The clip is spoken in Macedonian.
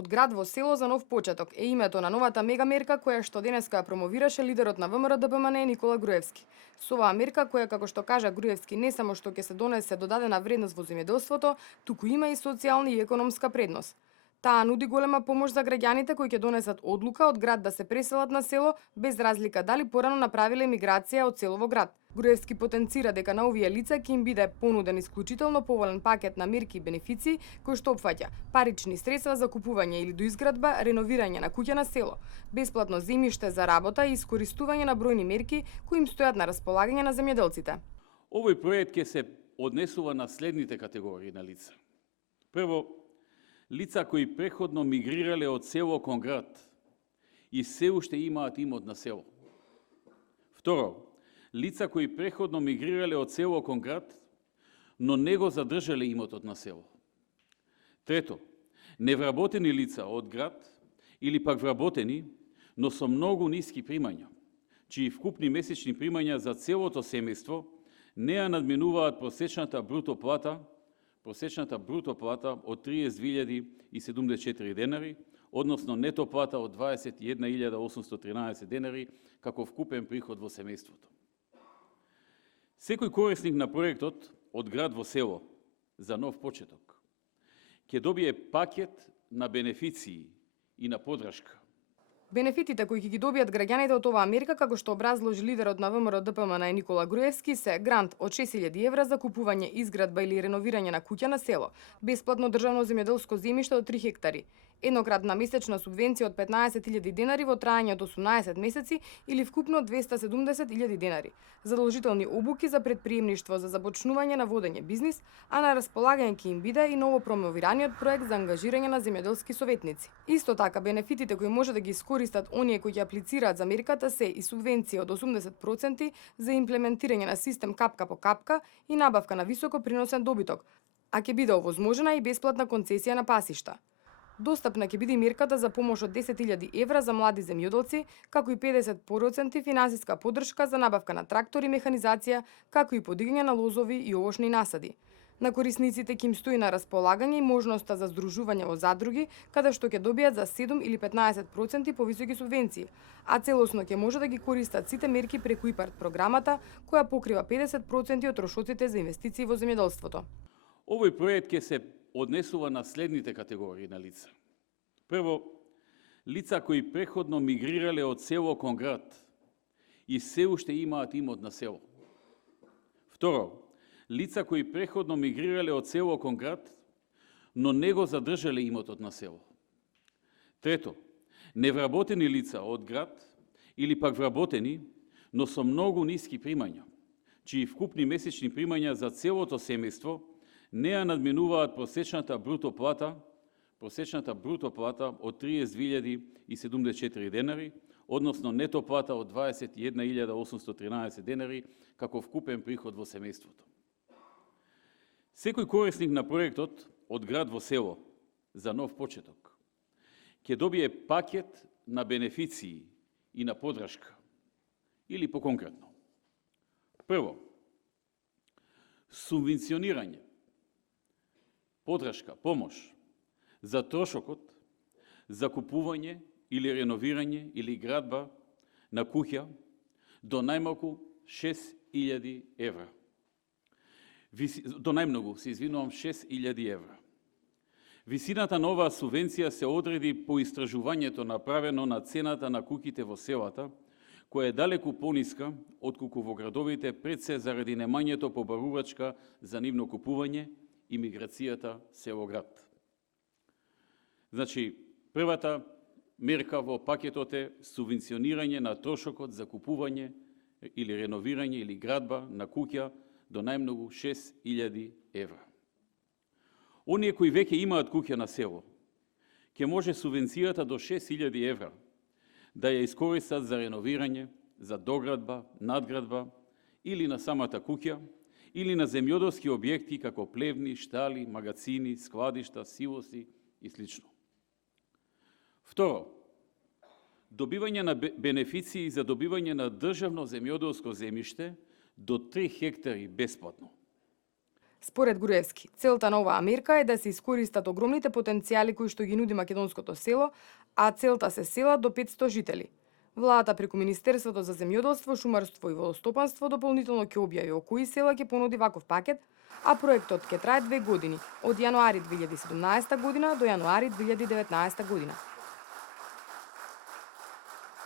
Од град во село за нов почеток е името на новата мегамерка која што денеска ја промовираше лидерот на ВМРО ДПМН Никола Груевски. Со оваа мерка која, како што кажа Груевски, не само што ќе се донесе додадена вредност во земјоделството, туку има и социјална и економска предност. Таа нуди голема помош за граѓаните кои ќе донесат одлука од град да се преселат на село, без разлика дали порано направиле миграција од село во град. Груевски потенцира дека на овие лица ќе им биде понуден исклучително поволен пакет на мерки и бенефиции кои што опфаќа парични средства за купување или доизградба, реновирање на куќа на село, бесплатно земјиште за работа и искористување на бројни мерки кои им стојат на располагање на земјоделците. Овој проект ќе се однесува на следните категории на лица. Прво, лица кои преходно мигрирале од село кон град и се уште имаат имот на село. Второ, лица кои преходно мигрирале од село кон град, но не го задржале имотот на село. Трето, невработени лица од град или пак вработени, но со многу ниски примања, чии вкупни месечни примања за целото семејство не ја надминуваат просечната бруто плата од 30.074 денари, односно нето плата од 21.813 денари како вкупен приход во семејството. Секој корисник на проектот од град во село за нов почеток ќе добие пакет на бенефиции и на поддршка. Бенефитите кои ќе ги добијат граѓаните од оваа мерка, како што образложи лидерот на ВМРО ДПМН Никола Груевски, се грант од 6.000 евра за купување, изградба или реновирање на куќа на село, бесплатно државно земјоделско земјиште од 3 хектари, еднократна месечна субвенција од 15.000 денари во траење од 18 месеци или вкупно 270.000 денари, задолжителни обуки за предприемништво за започнување на водење бизнис, а на располагање ќе им биде и ново промовираниот проект за ангажирање на земјоделски советници. Исто така, бенефитите кои може да ги искористат оние кои ќе аплицираат за мерката се и субвенција од 80% за имплементирање на систем капка по капка и набавка на високо приносен добиток, а ќе биде овозможена и бесплатна концесија на пасишта. Достапна ќе биде и мерката за помош од 10.000 евра за млади земјоделци, како и 50% финансиска поддршка за набавка на трактори, механизација, како и подигање на лозови и овошни насади. На корисниците ќе им стои на располагање и можноста за здружување во задруги, каде што ќе добијат за 7 или 15% повисоки субвенции, а целосно ќе може да ги користат сите мерки преку ИПАРД програмата, која покрива 50% од трошоците за инвестиции во земјоделството. Овој проект ќе се однесува на следните категории на лица. Прво, лица кои преходно мигрирале од село кон град и се уште имаат имот на село. Второ, лица кои преходно мигрирале од село кон град, но не го задржале имотот на село. Трето, невработени лица од град или пак вработени, но со многу ниски примања, чии вкупни месечни примања за целото семејство не ја надминуваат просечната бруто плата од 30.074 денари, односно нето плата од 21.813 денари како вкупен приход во семејството. Секој корисник на проектот од град во село за нов почеток ќе добие пакет на бенефиции и на поддршка, или поконкретно. Прво, субвенционирање, поддршка, помош за трошокот за купување или реновирање или градба на куќа до најмалку 6.000 евра. До најмногу, 6.000 евра. Висината на оваа субвенција се одреди по истражувањето направено на цената на куќите во селата, која е далеку пониска отколку во градовите, пред се заради немањето побарувачка за нивно купување и миграцијата село-град. Значи, првата мерка во пакетот е субвенционирање на трошокот за купување или реновирање или градба на куќа до најмногу 6.000 евра. Оние кои веќе имаат куќа на село, ќе може субвенцијата до 6.000 евра да ја искористат за реновирање, за доградба, надградба или на самата куќа, или на земјоделски објекти како плевни, штали, магацини, складишта, силоси и слично. Второ, добивање на бенефиции за добивање на државно земјоделско земјиште до 3 хектари бесплатно. Според Груевски, целта на оваа мерка е да се искористат огромните потенцијали кои што ги нуди македонското село, а целта се села до 500 жители. Владата преку Министерството за земјоделство, шумарство и водостопанство дополнително ќе објави о кои села ќе понуди ваков пакет, а проектот ќе трае 2 години, од јануари 2017 година до јануари 2019 година.